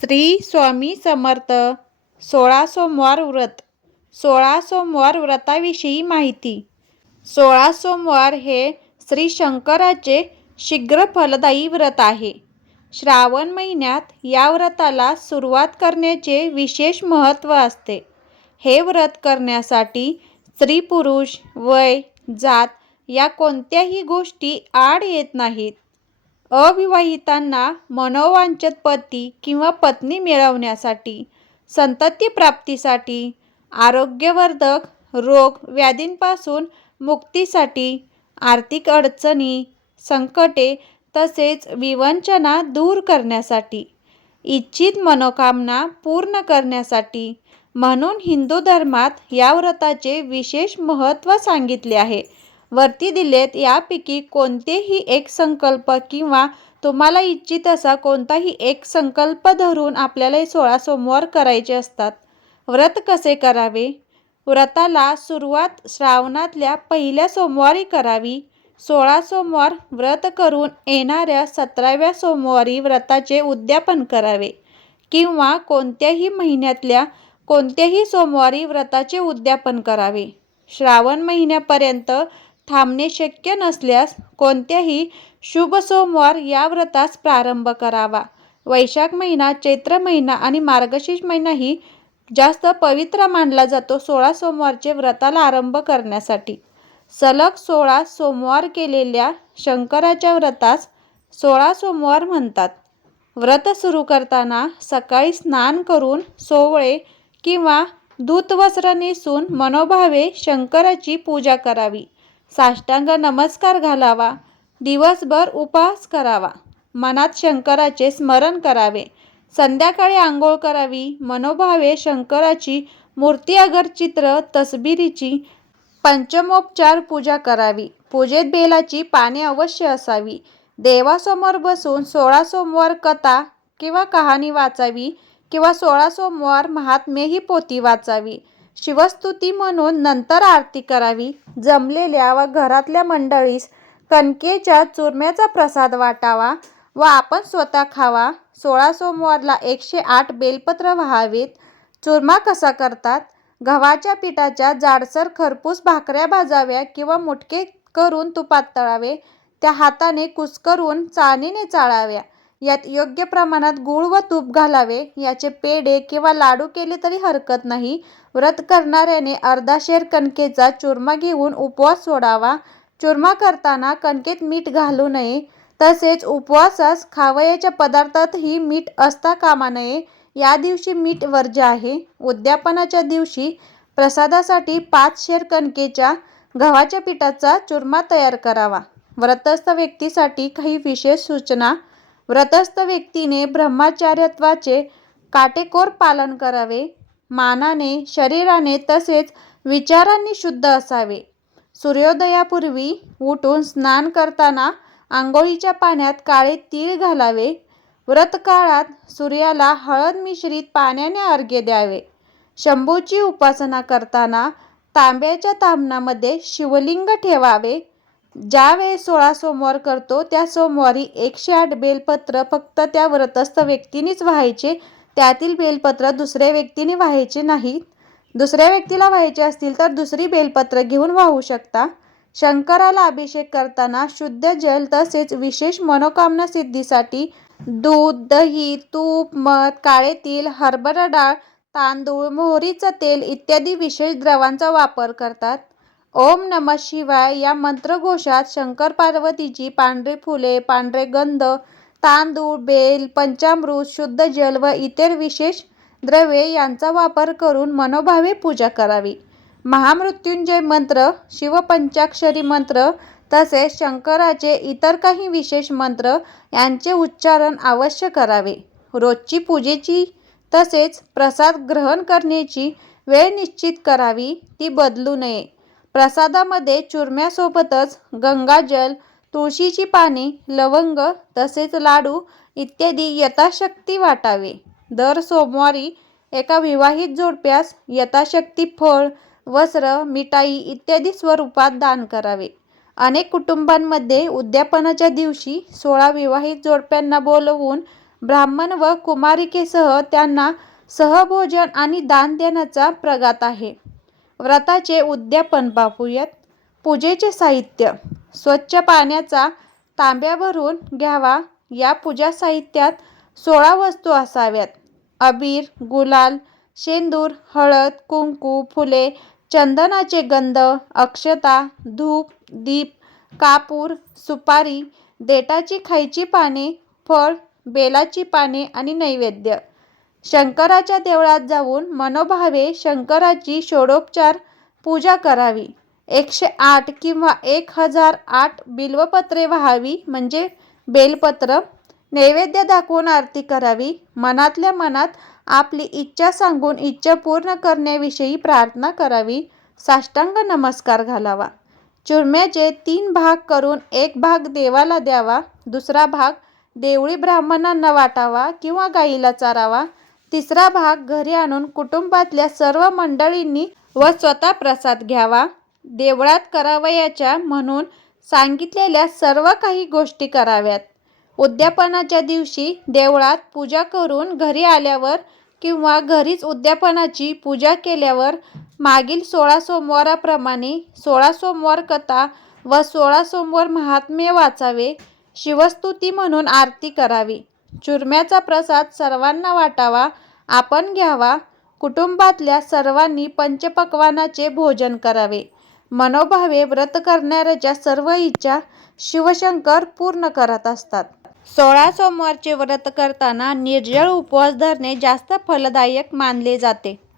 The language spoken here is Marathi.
श्री स्वामी समर्थ. सोळा सोमवार व्रत. सोळा सोमवार व्रताविषयी माहिती. सोळा सोमवार हे श्री शंकराचे शीघ्र फलदायी व्रत आहे. श्रावण महिन्यात या व्रताला सुरुवात करण्याचे विशेष महत्त्व असते. हे व्रत करण्यासाठी स्त्री पुरुष वय जात या कोणत्याही गोष्टी आड येत नाहीत. अविवाहितांना मनोवांछित पती किंवा पत्नी मिळवण्यासाठी संतती प्राप्तीसाठी आरोग्यवर्धक रोग व्याधींपासून मुक्तीसाठी आर्थिक अडचणी संकटे तसेच विवंचना दूर करण्यासाठी इच्छित मनोकामना पूर्ण करण्यासाठी म्हणून हिंदू धर्मात या व्रताचे विशेष महत्त्व सांगितले आहे. वरती दिलेत यापैकी कोणतेही एक संकल्प किंवा तुम्हाला इच्छित असा कोणताही एक संकल्प धरून आपल्याला सोळा सोमवार करायचे असतात. व्रत कसे करावे? व्रताला सुरुवात श्रावणातल्या पहिल्या सोमवारी करावी. सोळा सोमवार व्रत करून येणाऱ्या सतराव्या सोमवारी व्रताचे उद्यापन करावे. किंवा कोणत्याही महिन्यातल्या कोणत्याही सोमवारी व्रताचे उद्यापन करावे. श्रावण महिन्यापर्यंत थांबणे शक्य नसल्यास कोणत्याही शुभ सोमवार या व्रतास प्रारंभ करावा. वैशाख महिना चैत्र महिना आणि मार्गशीर्ष महिना ही जास्त पवित्र मानला जातो सोळा सोमवारचे व्रताला आरंभ करण्यासाठी. सलग सोळा सोमवार केलेल्या शंकराच्या व्रतास सोळा सोमवार म्हणतात. व्रत सुरू करताना सकाळी स्नान करून सोवळे किंवा दूतवस्त्र नेसून मनोभावे शंकराची पूजा करावी. साष्टांग नमस्कार घालावा. दिवसभर उपवास करावा. मनात शंकराचे स्मरण करावे. संध्याकाळी आंघोळ करावी. मनोभावे शंकराची मूर्ती अगर चित्र तसबिरीची पंचमोपचार पूजा करावी. पूजेत बेलाची पाने अवश्य असावी. देवासमोर बसून सोळा सोमवार कथा किंवा कहाणी वाचावी किंवा सोळा सोमवार महात्मे ही पोथी वाचावी. शिवस्तुती म्हणून नंतर आरती करावी. जमलेल्या व घरातल्या मंडळीस कणकेच्या चुरम्याचा प्रसाद वाटावा व आपण स्वतः खावा. सोळा सोमवारला एकशे आठ बेलपत्र व्हावेत. चुरमा कसा करतात? गव्हाच्या पिठाच्या जाडसर खरपूस भाकऱ्या भाजाव्या किंवा मुटके करून तुपात तळावे. त्या हाताने कुस्करून चाळणीने चाळाव्या. यात योग्य प्रमाणात गूळ व तूप घालावे याचे पेढे किंवा लाडू केले तरी हरकत नाही. व्रत करणाऱ्याने अर्धा शेर कणकेचा चुरमा घेऊन उपवास सोडावा. चुरमा करताना कणकेत मीठ घालू नये. तसेच उपवासास खावयाच्या पदार्थातही मीठ असता कामा नये. या दिवशी मीठ वर्ज्य आहे. उद्यापनाच्या दिवशी प्रसादासाठी पाच शेर कणकेच्या गव्हाच्या पिठाचा चुरमा तयार करावा. व्रतस्थ व्यक्तीसाठी काही विशेष सूचना व्रतस्थ व्यक्तीने ब्रह्मचार्यत्वाचे काटेकोर पालन करावे. मानाने शरीराने तसेच विचारांनी शुद्ध असावे. सूर्योदयापूर्वी उठून स्नान करताना आंघोळीच्या पाण्यात काळे तीळ घालावे. व्रतकाळात सूर्याला हळद मिश्रित पाण्याने अर्घ्य द्यावे. शंभूची उपासना करताना तांब्याच्या तामणामध्ये शिवलिंग ठेवावे. ज्या वेळेस सोळा सोमवार करतो त्या सोमवारी एकशे आठ बेलपत्र फक्त त्या व्रतस्थ व्यक्तीनेच व्हायचे त्यातील बेलपत्र दुसऱ्या व्यक्तीने व्हायचे नाहीत दुसऱ्या व्यक्तीला व्हायचे असतील तर दुसरी बेलपत्र घेऊन वाहू शकता. शंकराला अभिषेक करताना शुद्ध जल तसेच विशेष मनोकामना सिद्धीसाठी दूध दही तूप मध काळे तील हरभरा डाळ तांदूळ मोहरीचं तेल इत्यादी विशेष द्रवांचा वापर करतात. ओम नम शिवाय या मंत्रघोषात शंकर पार्वतीची पांढरी फुले पांढरे गंध तांदूळ बेल पंचामृत शुद्ध जल व इतर विशेष द्रव्ये यांचा वापर करून मनोभावे पूजा करावी. महामृत्युंजय मंत्र शिवपंचाक्षरी मंत्र तसेच शंकराचे इतर काही विशेष मंत्र यांचे उच्चारण अवश्य करावे. रोजची पूजेची तसेच प्रसाद ग्रहण करण्याची वेळ निश्चित करावी ती बदलू नये. प्रसादामध्ये चुरम्यासोबतच गंगाजल तुळशीची पाने लवंग तसेच लाडू इत्यादी यथाशक्ती वाटावे. दर सोमवारी एका विवाहित जोडप्यास यथाशक्ती फळ वस्त्र मिठाई इत्यादी स्वरूपात दान करावे. अनेक कुटुंबांमध्ये उद्यापनाच्या दिवशी सोळा विवाहित जोडप्यांना बोलवून ब्राह्मण व कुमारिकेसह त्यांना सहभोजन आणि दान देण्याचा प्रघात आहे. व्रताचे उद्यापन पाहूयात. पूजेचे साहित्य. स्वच्छ पाण्याचा तांब्या भरून घ्यावा. या पूजा साहित्यात सोळा वस्तू असाव्यात. अबीर गुलाल शेंदूर हळद कुंकू फुले चंदनाचे गंध अक्षता धूप दीप कापूर सुपारी देठाची खायची पाने फळ बेलाची पाने आणि नैवेद्य. शंकराच्या देवळात जाऊन मनोभावे शंकराची षोडोपचार पूजा करावी. एकशे आठ किंवा एक हजार आठ बिल्वपत्रे व्हावी म्हणजे बेलपत्र नैवेद्य दाखवून आरती करावी मनातल्या मनात आपली इच्छा सांगून इच्छा पूर्ण करण्याविषयी प्रार्थना करावी साष्टांग नमस्कार घालावा. चुरम्याचे तीन भाग करून एक भाग देवाला द्यावा दुसरा भाग देवळी ब्राह्मणांना वाटावा किंवा गाईला चारावा तिसरा भाग घरी आणून कुटुंबातल्या सर्व मंडळींनी व स्वतः प्रसाद घ्यावा. देवळात करावयाच्या म्हणून सांगितलेल्या सर्व काही गोष्टी कराव्यात. उद्यापनाच्या दिवशी देवळात पूजा करून घरी आल्यावर किंवा घरीच उद्यापनाची पूजा केल्यावर मागील सोळा सोमवाराप्रमाणे सोळा सोमवार कथा व सोळा सोमवार महात्म्य वाचावे शिवस्तुती म्हणून आरती करावी. चुरम्याचा प्रसाद सर्वांना वाटावा आपण घ्यावा. कुटुंबातल्या सर्वांनी पंचपक्वानाचे भोजन करावे. मनोभावे व्रत करणाऱ्याच्या सर्व इच्छा शिवशंकर पूर्ण करत असतात. सोळा सोमवारचे व्रत करताना निर्जळ उपवास धरणे जास्त फलदायक मानले जाते.